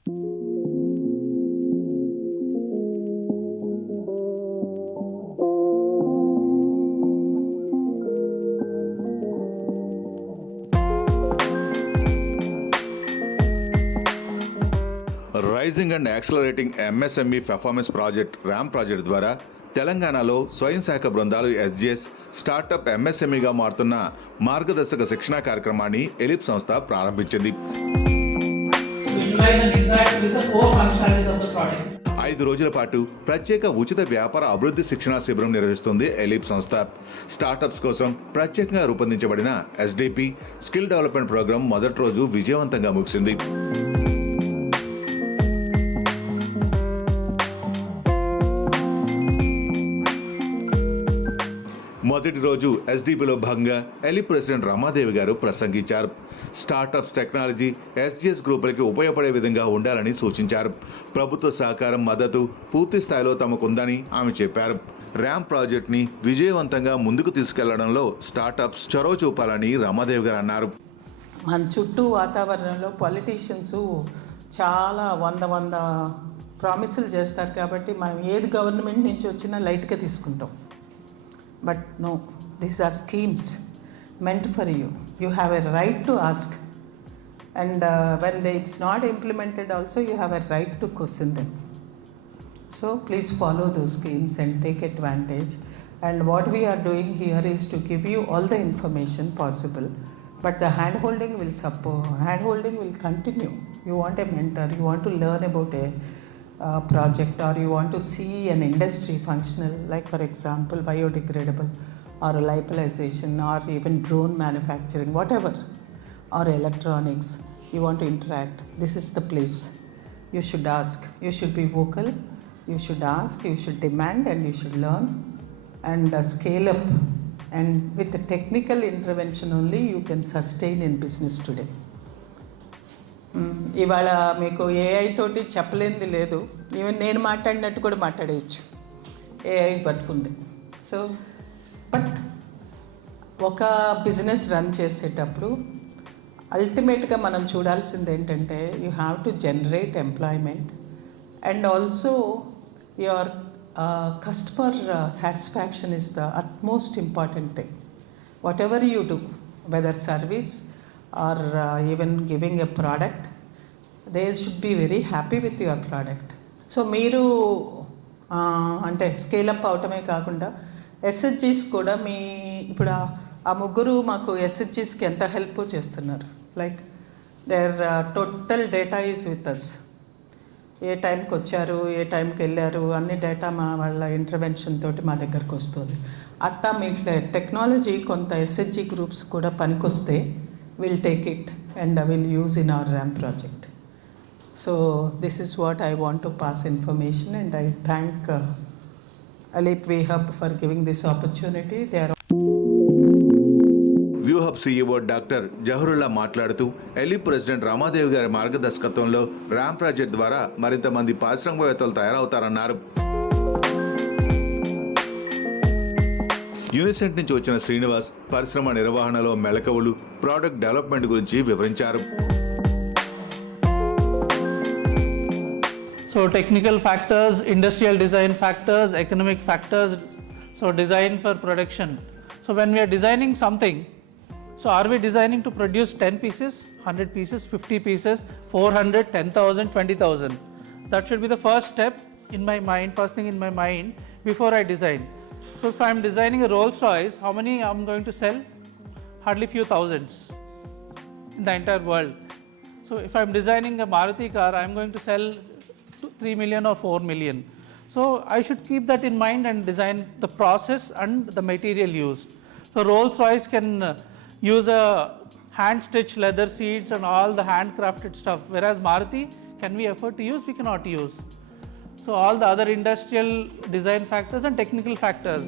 Rising and accelerating MSME performance project RAM project ద్వారా తెలంగాణలో స్వయం శాఖ బృందాలు ఎస్జిఎస్ స్టార్టప్ ఎంఎస్ఎంఈగా మారుతున్న మార్గదర్శక శిక్షణా కార్యక్రమాన్ని ఎలిప్ సంస్థ ప్రారంభించింది. 5 రోజుల పాటు ప్రత్యేక ఉచిత వ్యాపార అభివృద్ధి శిక్షణా శిబిరం నిర్వహిస్తుంది ఎలిప్ సంస్థ. స్టార్టప్స్ కోసం ప్రత్యేకంగా రూపొందించబడిన ఎస్డిపి స్కిల్ డెవలప్మెంట్ ప్రోగ్రాం మొదటి రోజు విజయవంతంగా ముగిసింది. మొదటి రోజు ఎస్డిపిలో భాగంగా ఎలిప్ ప్రెసిడెంట్ రమాదేవి గారు ప్రసంగించారు. స్టార్టప్స్ టెక్నాలజీ ఎస్జిఎస్ గ్రూపులకి ఉపయోగపడే విధంగా ఉండాలని సూచించారు. ప్రభుత్వ సహకారం మద్దతు పూర్తి స్థాయిలో తమకుందని ఆమె చెప్పారు. ర్యామ్ ప్రాజెక్ట్ని విజయవంతంగా ముందుకు తీసుకెళ్లడంలో స్టార్టప్స్ చొరవ చూపాలని రమాదేవి గారు అన్నారు. మన చుట్టూ వాతావరణంలో పొలిటీషియన్స్ చాలా వంద ప్రామిసులు చేస్తారు కాబట్టి మనం ఏది గవర్నమెంట్ నుంచి వచ్చినా లైట్గా తీసుకుంటాం. But no, these are schemes meant for you. You have a right to ask, and when it's not implemented also you have a right to question them. So please follow those schemes and take advantage. And what we are doing here is to give you all the information possible, but the handholding will continue. You want a mentor, you want to learn about a project, or you want to see an industry functional, like for example biodegradable or lyophilization or even drone manufacturing, whatever, or electronics, you want to interact, this is the place. You should ask, you should be vocal, you should ask, you should demand, and you should learn and scale up. And with the technical intervention only you can sustain in business today. ఇవాళ మీకు ఏఐ తోటి చెప్పలేనిది లేదు. ఈవెన్ నేను మాట్లాడినట్టు కూడా మాట్లాడేయచ్చు AI పట్టుకుంటే. సో బట్ ఒక బిజినెస్ రన్ చేసేటప్పుడు అల్టిమేట్గా మనం చూడాల్సింది ఏంటంటే you have to generate employment and also your customer satisfaction is the utmost important thing. Whatever you do, whether service or even giving a product, they should be very happy with your product. So మీరు అంటే స్కేలప్ అవటమే కాకుండా ఎస్హెచ్జీస్ కూడా మీ ఇప్పుడు ఆ ముగ్గురు మాకు ఎస్హెచ్జీస్కి ఎంత హెల్ప్ చేస్తున్నారు. Like there total data is with us. ఏ టైంకి వచ్చారు, ఏ టైంకి వెళ్ళారు, అన్ని డేటా మా వాళ్ళ ఇంటర్వెన్షన్ తోటి మా దగ్గరకు వస్తుంది. అట్టా మీ టెక్నాలజీ కొంత ఎస్హెచ్జీ గ్రూప్స్ కూడా పనికొస్తే we'll take it and we'll use in our RAM project. So this is what I want to pass information, and I thank Elip Hub for giving this opportunity. They are view hub CEO doctor Zaharulla మాట్లాడుతూ ఎలిప్ ప్రెసిడెంట్ రమాదేవి గారి మార్గదర్శకత్వంలో RAM project ద్వారా మరింత మంది పారిశ్రామికవేత్తలు తయారవుతారన్నారు. యూనిసెంట్ నుంచి వచ్చిన శ్రీనివాస్ పరిశ్రమ నిర్వహణలో మెళకువలు, ప్రోడక్ట్ డెవలప్మెంట్ గురించి వివరించారు. So technical factors, industrial design factors, economic factors, so design for production. So when we are designing something, so are we designing to produce 10 pieces, 100 pieces, 50 pieces, 400, 10,000, 20,000? That should be the first step in my mind, first thing in my mind before I design. So if I am designing a Rolls Royce, how many I am going to sell? Hardly few thousands in the entire world. So if I am designing a Maruti car, I am going to sell 3 million or 4 million. So I should keep that in mind and design the process and the material used. So Rolls Royce can use a hand stitched leather seats and all the handcrafted stuff, whereas Maruti, can we afford to use? We cannot use. So all the other industrial design factors and technical factors.